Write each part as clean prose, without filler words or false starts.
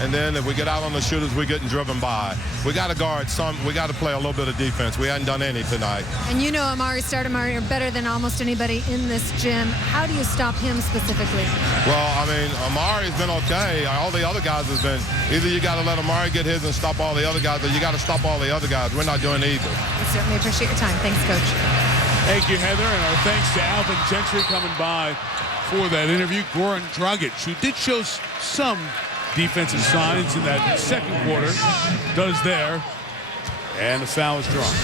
and then if we get out on the shooters, we're getting driven by. We got to guard some. We got to play a little bit of defense. We hadn't done any tonight. And you know Amare Stoudemire better than almost anybody in this gym. How do you stop him specifically? Well, I mean, Amare's been okay. All the other guys have been, either you got to let Amare get his and stop all the other guys, or you got to stop all the other guys. We're not doing either. We certainly appreciate your time. Thanks, Coach. Thank you, Heather, and our thanks to Alvin Gentry coming by for that interview. Goran Dragic, who did show some defensive signs in that second quarter, does there, and the foul is drawn.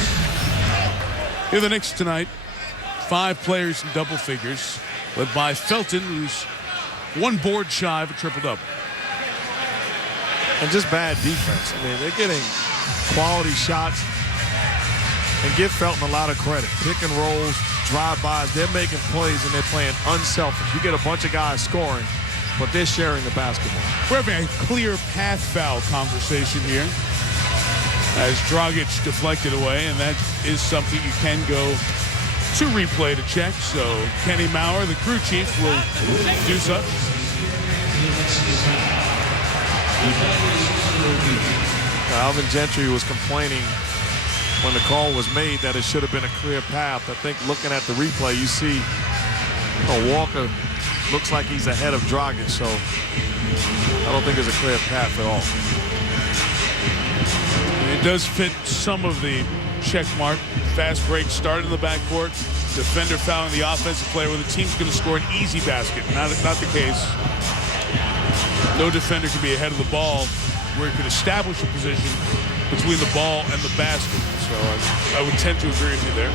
Here are the Knicks tonight. 5 players in double figures, led by Felton, who's 1 board shy of a triple-double. And just bad defense. I mean, they're getting quality shots. And give Felton a lot of credit. Pick and rolls, drive-bys, they're making plays and they're playing unselfish. You get a bunch of guys scoring, but they're sharing the basketball. We're having a clear path foul conversation here as Dragic deflected away, and that is something you can go to replay to check. So Kenny Maurer, the crew chief, will do so. Alvin Gentry was complaining when the call was made that it should have been a clear path. I think looking at the replay, you see Walker looks like he's ahead of Dragic, so I don't think it's a clear path at all. It does fit some of the check mark. Fast break start in the backcourt. Defender fouling the offensive player where the team's going to score an easy basket. Not the case. No defender can be ahead of the ball where he could establish a position between the ball and the basket. So I would tend to agree with you there.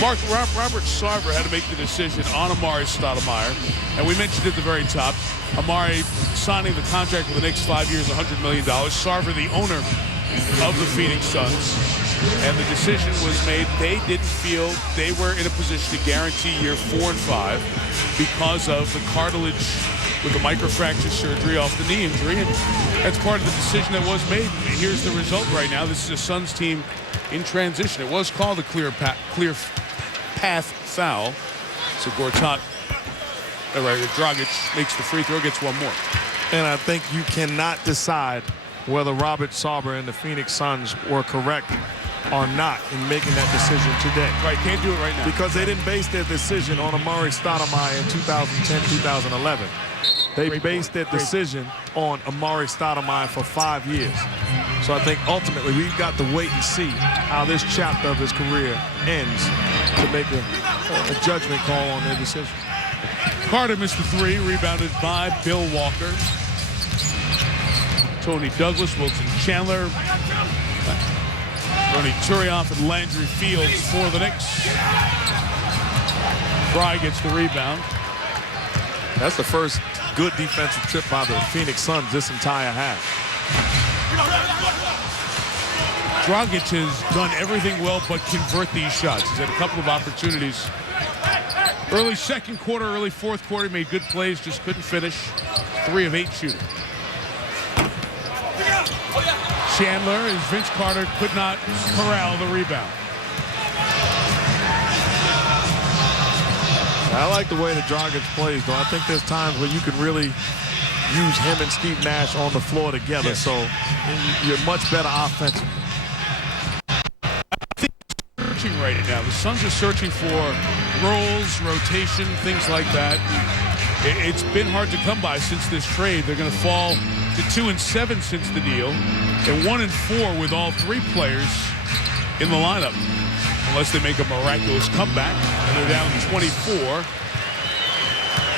Robert Sarver had to make the decision on Amare Stoudemire. And we mentioned at the very top, Amare signing the contract with the Knicks 5 years, $100 million. Sarver, the owner of the Phoenix Suns. And the decision was made. They didn't feel they were in a position to guarantee year 4 and 5 because of the cartilage with the microfracture surgery off the knee injury. And that's part of the decision that was made. And here's the result right now. This is a Suns team in transition. It was called a clear path foul. So Dragic makes the free throw, gets 1 more. And I think you cannot decide whether Robert Sarver and the Phoenix Suns were correct or not in making that decision today. Right, can't do it right now. Because they didn't base their decision on Amare Stoudemire in 2010, 2011. They based their decision on Amare Stoudemire for 5 years. So I think ultimately we've got to wait and see how this chapter of his career ends to make a judgment call on their decision. Carter missed the 3, rebounded by Bill Walker. Tony Douglas, Wilson Chandler, Ronnie Turioff, and Landry Fields for the Knicks. Fry gets the rebound. That's the first good defensive trip by the Phoenix Suns this entire half. Dragic has done everything well but convert these shots. He's had a couple of opportunities. Early second quarter, early fourth quarter, made good plays, just couldn't finish. 3 of 8 shooting. Chandler, as Vince Carter could not corral the rebound. I like the way that Dragic plays, though. I think there's times where you can really use him and Steve Nash on the floor together, yes. So you're much better offensively. I think searching right now. The Suns are searching for roles, rotation, things like that. It's been hard to come by since this trade. They're going to fall to 2 and 7 since the deal, and 1 and 4 with all 3 players in the lineup, unless they make a miraculous comeback, and they're down 24.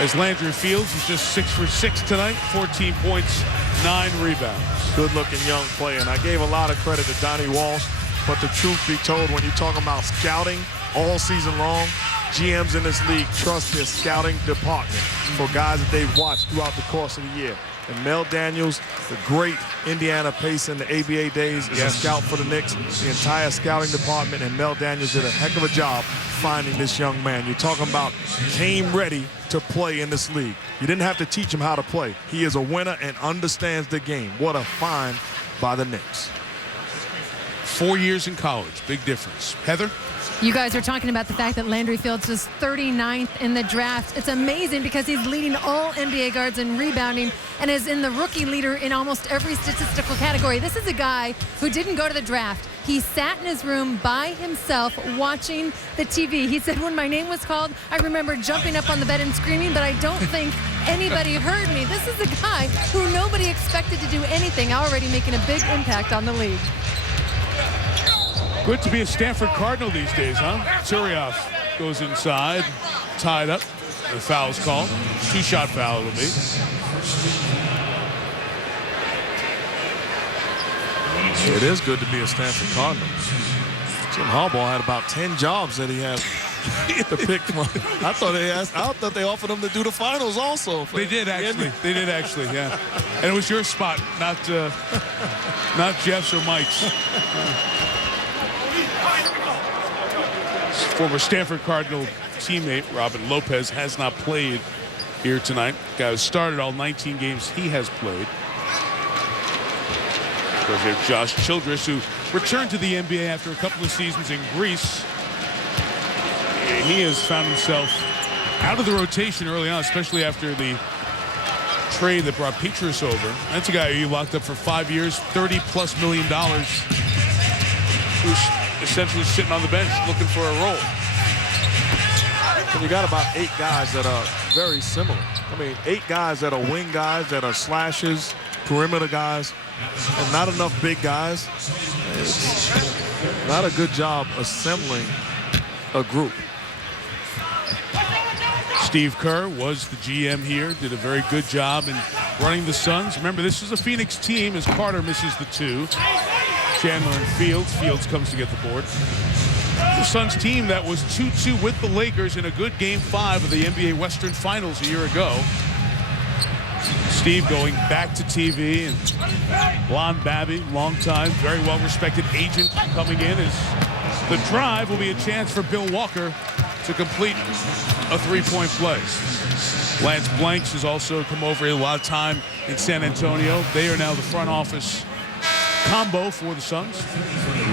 As Landry Fields is just 6 for 6 tonight, 14 points, 9 rebounds. Good-looking young player, and I gave a lot of credit to Donnie Walsh, but the truth be told, when you talk about scouting all season long, GMs in this league trust their scouting department for guys that they've watched throughout the course of the year. And Mel Daniels, the great Indiana Pacer in the ABA days, is a scout for the Knicks. The entire scouting department and Mel Daniels did a heck of a job finding this young man. You're talking about came ready to play in this league. You didn't have to teach him how to play. He is a winner and understands the game. What a find by the Knicks. 4 years in college, big difference. Heather? You guys are talking about the fact that Landry Fields was 39th in the draft. It's amazing because he's leading all NBA guards in rebounding and is in the rookie leader in almost every statistical category. This is a guy who didn't go to the draft. He sat in his room by himself watching the TV. He said, when my name was called, I remember jumping up on the bed and screaming, but I don't think anybody heard me. This is a guy who nobody expected to do anything, already making a big impact on the league. Good to be a Stanford Cardinal these days, huh? Turioff goes inside, tied up. The foul's called. Two-shot foul it'll be. It is good to be a Stanford Cardinal. Jim Harbaugh had about 10 jobs that he had to pick from. I thought they offered him to do the finals also. They did actually. They did actually, yeah. And it was your spot, not Jeff's or Mike's. Former Stanford Cardinal teammate Robin Lopez has not played here tonight. Guy who started all 19 games he has played. Of course, we have Josh Childress, who returned to the NBA after a couple of seasons in Greece. He has found himself out of the rotation early on, especially after the trade that brought Petrus over. That's a guy who you locked up for 5 years, $30+ million, who's essentially sitting on the bench looking for a role. And you got about 8 guys that are very similar. I mean, 8 guys that are wing guys, that are slashes, perimeter guys, and not enough big guys. It's not a good job assembling a group. Steve Kerr was the GM here, did a very good job in running the Suns. Remember, this is a Phoenix team as Carter misses the 2. Chandler and Fields. Fields comes to get the board. The Suns team that was 2-2 with the Lakers in a good Game 5 of the NBA Western Finals a year ago. Steve going back to TV, and Lon Babby, long time, very well-respected agent coming in. As the drive will be a chance for Bill Walker to complete a 3-point play. Lance Blanks has also come over a lot of time in San Antonio. They are now the front office combo for the Suns.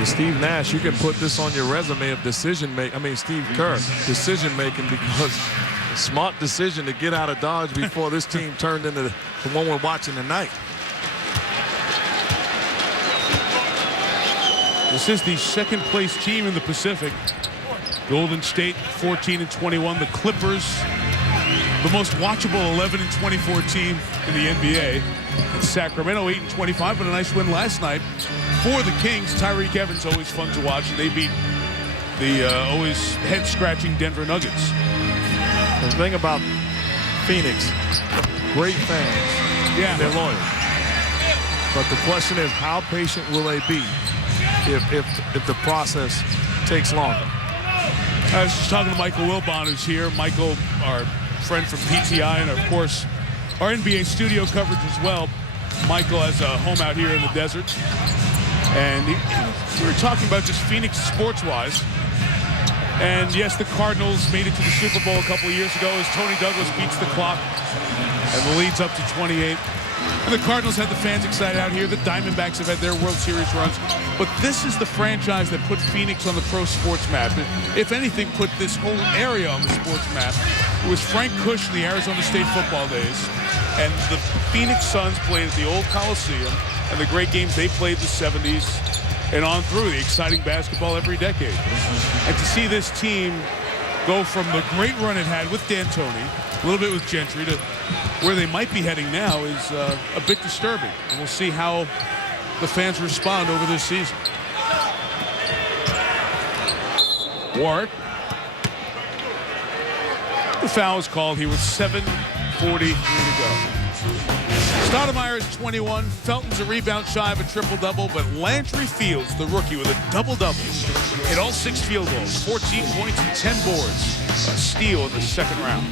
Steve Nash, you can put this on your resume of decision-making. I mean, Steve Kerr, decision-making, because a smart decision to get out of Dodge before this team turned into the one we're watching tonight. This is the second-place team in the Pacific. Golden State 14-21. The Clippers, the most watchable 11-24 team in the NBA. And Sacramento 8-25, but a nice win last night for the Kings. Tyreek Evans always fun to watch, and they beat the always head-scratching Denver Nuggets. The thing about Phoenix, great fans. Yeah, they're loyal. But the question is, how patient will they be if the process takes longer? I was just talking to Michael Wilbon, who's here. Michael, our friend from PTI, and of course, our NBA studio coverage as well. Michael has a home out here in the desert. And we were talking about just Phoenix sports-wise. And yes, the Cardinals made it to the Super Bowl a couple of years ago as Tony Douglas beats the clock. And the lead's up to 28. And the Cardinals had the fans excited out here. The Diamondbacks have had their World Series runs. But this is the franchise that put Phoenix on the pro sports map. If anything, put this whole area on the sports map. It was Frank Kush in the Arizona State football days. And the Phoenix Suns played at the old Coliseum. And the great games they played in the 70s and on through, the exciting basketball every decade. And to see this team go from the great run it had with D'Antoni, a little bit with Gentry, to where they might be heading now is a bit disturbing. And we'll see how the fans respond over this season. Warwick. The foul is called here with 7:43 to go. Stoudemire is 21. Felton's a rebound shy of a triple-double, but Landry Fields, the rookie, with a double-double. Hit all 6 field goals, 14 points and 10 boards. A steal in the second round.